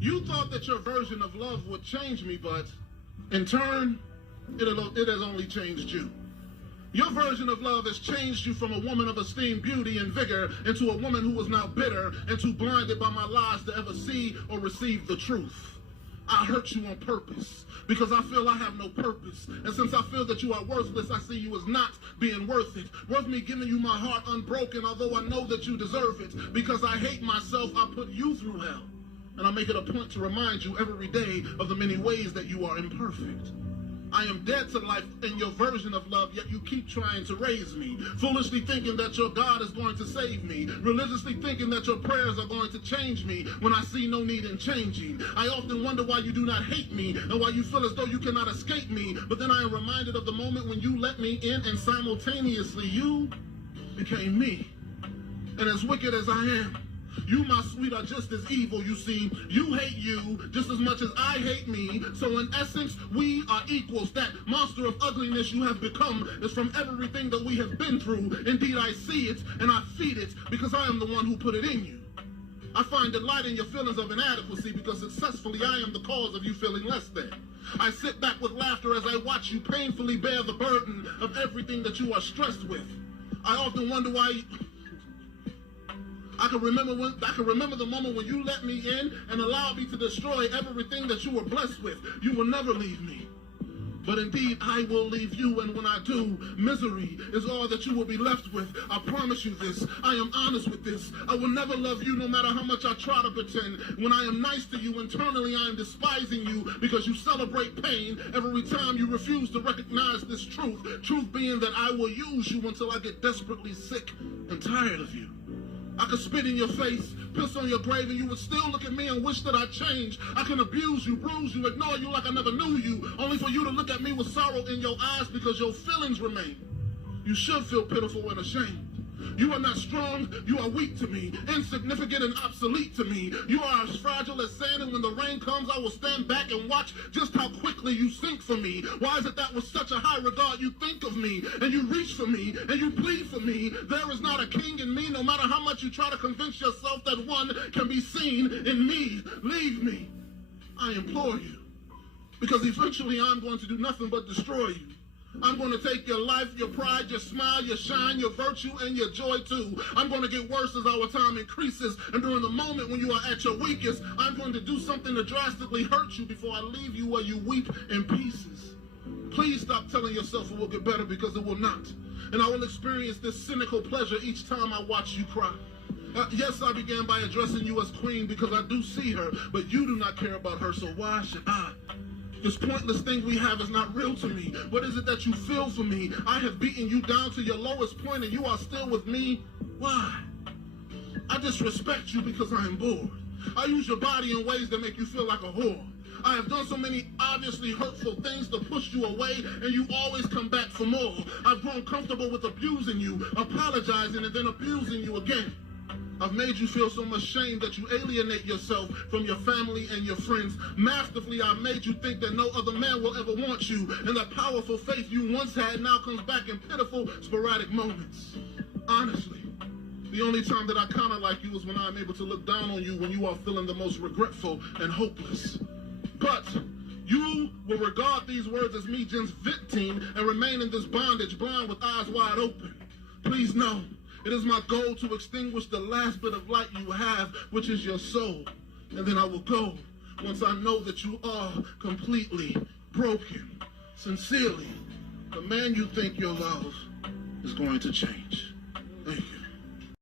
You thought that your version of love would change me, but in turn, it has only changed you. Your version of love has changed you from a woman of esteemed beauty and vigor into a woman who is now bitter and too blinded by my lies to ever see or receive the truth. I hurt you on purpose because I feel I have no purpose. And since I feel that you are worthless, I see you as not being worth it. Worth me giving you my heart unbroken, although I know that you deserve it. Because I hate myself, I put you through hell. And I make it a point to remind you every day of the many ways that you are imperfect. I am dead to life in your version of love, yet you keep trying to raise me. Foolishly thinking that your God is going to save me. Religiously thinking that your prayers are going to change me when I see no need in changing. I often wonder why you do not hate me and why you feel as though you cannot escape me. But then I am reminded of the moment when you let me in and simultaneously you became me. And as wicked as I am, you, my sweet, are just as evil, you see. You hate you just as much as I hate me. So in essence, we are equals. That monster of ugliness you have become is from everything that we have been through. Indeed, I see it and I feed it because I am the one who put it in you. I find delight in your feelings of inadequacy because successfully I am the cause of you feeling less than. I sit back with laughter as I watch you painfully bear the burden of everything that you are stressed with. I often wonder why... I can remember the moment when you let me in and allowed me to destroy everything that you were blessed with. You will never leave me. But indeed, I will leave you, and when I do, misery is all that you will be left with. I promise you this. I am honest with this. I will never love you no matter how much I try to pretend. When I am nice to you, internally I am despising you because you celebrate pain every time you refuse to recognize this truth. Truth being that I will use you until I get desperately sick and tired of you. I could spit in your face, piss on your grave, and you would still look at me and wish that I changed. I can abuse you, bruise you, ignore you like I never knew you, only for you to look at me with sorrow in your eyes because your feelings remain. You should feel pitiful and ashamed. You are not strong, you are weak to me, insignificant and obsolete to me. You are as fragile as sand, and when the rain comes, I will stand back and watch just how quickly you sink for me. Why is it that with such a high regard you think of me, and you reach for me, and you plead for me? There is not a king in me, no matter how much you try to convince yourself that one can be seen in me. Leave me, I implore you, because eventually I'm going to do nothing but destroy you. I'm going to take your life, your pride, your smile, your shine, your virtue, and your joy too. I'm going to get worse as our time increases, and during the moment when you are at your weakest, I'm going to do something to drastically hurt you before I leave you where you weep in pieces. Please stop telling yourself it will get better, because it will not. And I will experience this cynical pleasure each time I watch you cry. Yes, I began by addressing you as queen because I do see her, but you do not care about her, so why should I? This pointless thing we have is not real to me. What is it that you feel for me? I have beaten you down to your lowest point and you are still with me. Why? I disrespect you because I am bored. I use your body in ways that make you feel like a whore. I have done so many obviously hurtful things to push you away, and you always come back for more. I've grown comfortable with abusing you, apologizing, and then abusing you again. I've made you feel so much shame that you alienate yourself from your family and your friends. Masterfully, I've made you think that no other man will ever want you, and that powerful faith you once had now comes back in pitiful, sporadic moments. Honestly, the only time that I kind of like you is when I'm able to look down on you when you are feeling the most regretful and hopeless. But you will regard these words as me just venting and remain in this bondage, blind with eyes wide open. Please know, it is my goal to extinguish the last bit of light you have, which is your soul. And then I will go once I know that you are completely broken. Sincerely, the man you think you love is going to change. Thank you.